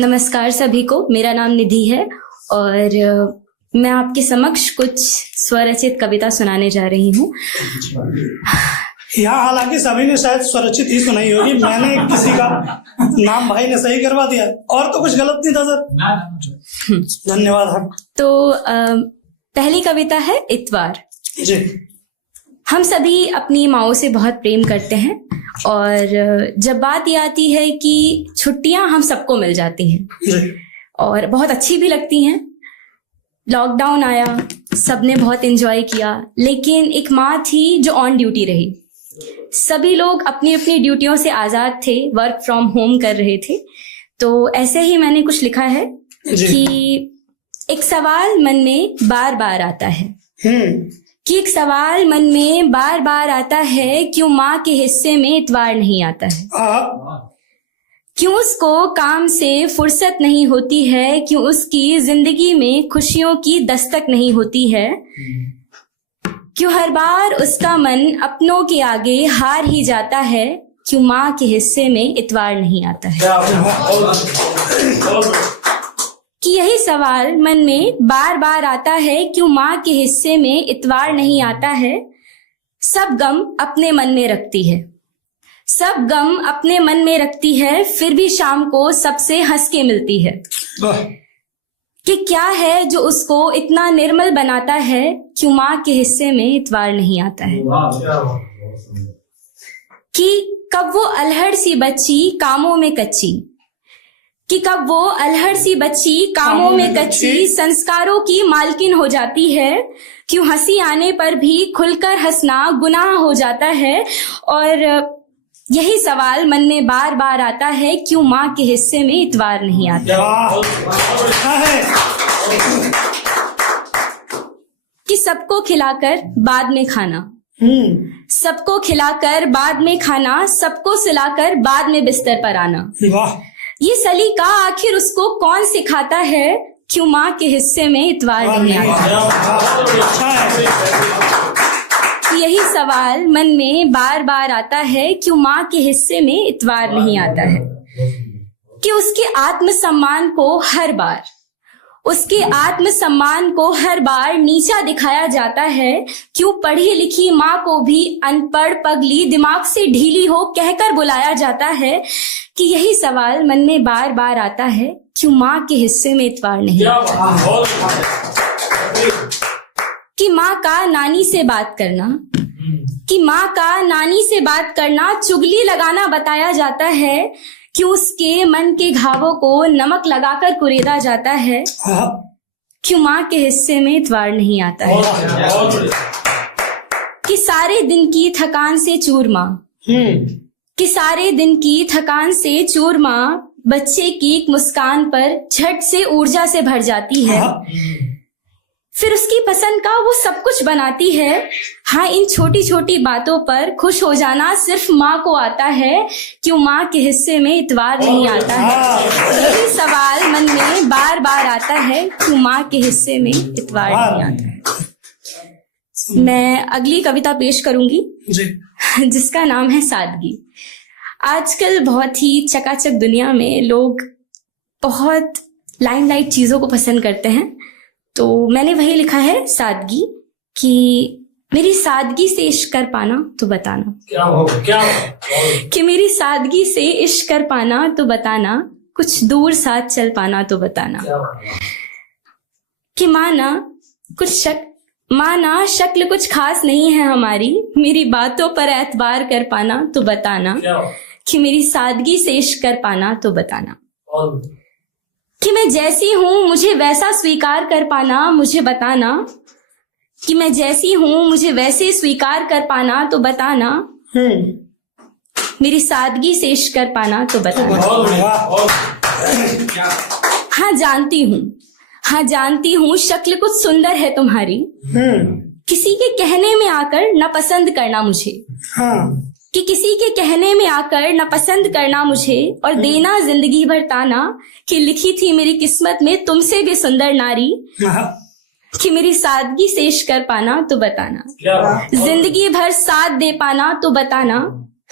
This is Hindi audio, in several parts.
नमस्कार सभी को, मेरा नाम निधि है और मैं आपके समक्ष कुछ स्वरचित कविता सुनाने जा रही हूँ। यहाँ हालांकि सभी ने शायद स्वरचित ही सुनाई होगी, मैंने किसी का नाम भाई ने सही करवा दिया और तो कुछ गलत नहीं था सर। धन्यवाद। तो पहली कविता है इतवार। जी। हम सभी अपनी माँओं से बहुत प्रेम करते हैं और जब बात ये आती है कि छुट्टियां हम सबको मिल जाती हैं और बहुत अच्छी भी लगती हैं। लॉकडाउन आया, सबने बहुत एंजॉय किया, लेकिन एक माँ थी जो ऑन ड्यूटी रही। सभी लोग अपनी अपनी ड्यूटियों से आज़ाद थे, वर्क फ्रॉम होम कर रहे थे। तो ऐसे ही मैंने कुछ लिखा है कि एक सवाल मन में बार बार आता है कि एक सवाल मन में बार बार आता है, क्यों माँ के हिस्से में इतवार नहीं आता है? क्यों उसको काम से फुर्सत नहीं होती है? क्यों उसकी जिंदगी में खुशियों की दस्तक नहीं होती है? क्यों हर बार उसका मन अपनों के आगे हार ही जाता है? क्यों माँ के हिस्से में इतवार नहीं आता है? कि यही सवाल मन में बार बार आता है, क्यों माँ के हिस्से में इतवार नहीं आता है? सब गम अपने मन में रखती है, सब गम अपने मन में रखती है, फिर भी शाम को सबसे हंस के मिलती है। कि क्या है जो उसको इतना निर्मल बनाता है? क्यों माँ के हिस्से में इतवार नहीं आता है? कि कब वो अल्हड़ सी बच्ची कामों में कच्ची, कि कब वो अल्हड़ सी बच्ची कामों में कच्ची संस्कारों की मालकिन हो जाती है? क्यों हंसी आने पर भी खुलकर हंसना गुनाह हो जाता है? और यही सवाल मन में बार बार आता है, क्यों माँ के हिस्से में इतवार नहीं आता? कि सबको खिलाकर बाद में खाना, सबको खिलाकर बाद में खाना, सबको सुलाकर बाद में बिस्तर पर आना, ये सलीका आखिर उसको कौन सिखाता है? क्यों माँ के हिस्से में इतवार नहीं आता? यही सवाल मन में बार बार आता है, क्यों माँ के हिस्से में इतवार नहीं आता है? कि उसके आत्मसम्मान को हर बार, उसके आत्मसम्मान को हर बार नीचा दिखाया जाता है? क्यों पढ़ी लिखी माँ को भी अनपढ़ पगली दिमाग से ढीली हो कहकर बुलाया जाता है? कि यही सवाल मन में बार बार आता है, क्यों माँ के हिस्से में इतवार नहीं आता? कि माँ का नानी से बात करना, कि माँ का नानी से बात करना चुगली लगाना बताया जाता है? क्यों उसके मन के घावों को नमक लगाकर कुरेदा जाता है? क्यों माँ के हिस्से में इतवार नहीं आता है? कि सारे दिन की थकान से चूरमा, कि सारे दिन की थकान से चूरमा बच्चे की एक मुस्कान पर झट से ऊर्जा से भर जाती है। फिर उसकी पसंद का वो सब कुछ बनाती है। हाँ, इन छोटी छोटी बातों पर खुश हो जाना सिर्फ माँ को आता है। क्यों माँ के हिस्से में इतवार नहीं आता है? यही सवाल मन में बार बार आता है, क्यों माँ के हिस्से में इतवार नहीं आता है? मैं अगली कविता पेश करूंगी जिसका नाम है सादगी। आजकल बहुत ही चकाचक दुनिया में लोग बहुत लाइमलाइट चीजों को पसंद करते हैं, तो मैंने वही लिखा है सादगी। कि मेरी सादगी से इश्क कर पाना तो बताना, क्या कि मेरी सादगी से इश्क कर पाना तो बताना, कुछ दूर साथ चल पाना तो बताना। कि माना शक्ल कुछ खास नहीं है हमारी, मेरी बातों पर एतबार कर पाना तो बताना। कि मेरी सादगी से इश्क कर पाना तो बताना। कि मैं जैसी हूं मुझे वैसा स्वीकार कर पाना मुझे बताना। कि मैं जैसी हूं मुझे वैसे स्वीकार कर पाना तो बताना। मेरी सादगी से इश्क कर पाना तो बताना। हाँ जानती हूँ शक्ल कुछ सुंदर है तुम्हारी, किसी के कहने में आकर न पसंद करना मुझे। कि किसी के कहने में आकर न पसंद करना मुझे और देना जिंदगी भर ताना। कि लिखी थी मेरी किस्मत में तुमसे भी सुंदर नारी। कि मेरी सादगी से इश्क कर पाना तो बताना, जिंदगी भर साथ दे पाना तो बताना।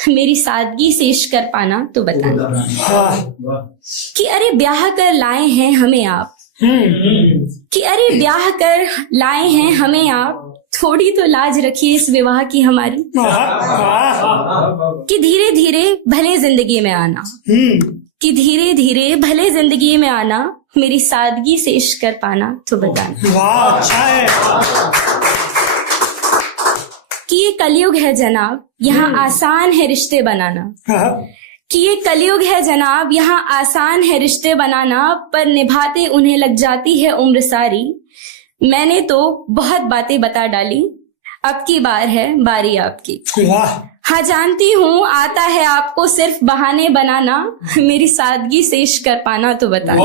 मेरी सादगी से इश्क कर पाना तो बताना। कि अरे ब्याह कर लाए हैं हमें आप, कि अरे ब्याह कर लाए हैं हमें आप, थोड़ी तो लाज रखिए इस विवाह की हमारी। कि धीरे धीरे भले जिंदगी में आना, कि धीरे धीरे भले जिंदगी में आना, मेरी सादगी से इश्क कर पाना तो बताना। वाह, अच्छा है। कि ये कलयुग है जनाब, यहाँ आसान है रिश्ते बनाना। कि ये कलयुग है जनाब, यहाँ आसान है रिश्ते बनाना, पर निभाते उन्हें लग जाती है उम्र सारी। मैंने तो बहुत बातें बता डाली, अब की बार है बारी आपकी। वाह, हाँ जानती हूँ आता है आपको सिर्फ बहाने बनाना, मेरी सादगी से इश्क कर पाना तो बताना।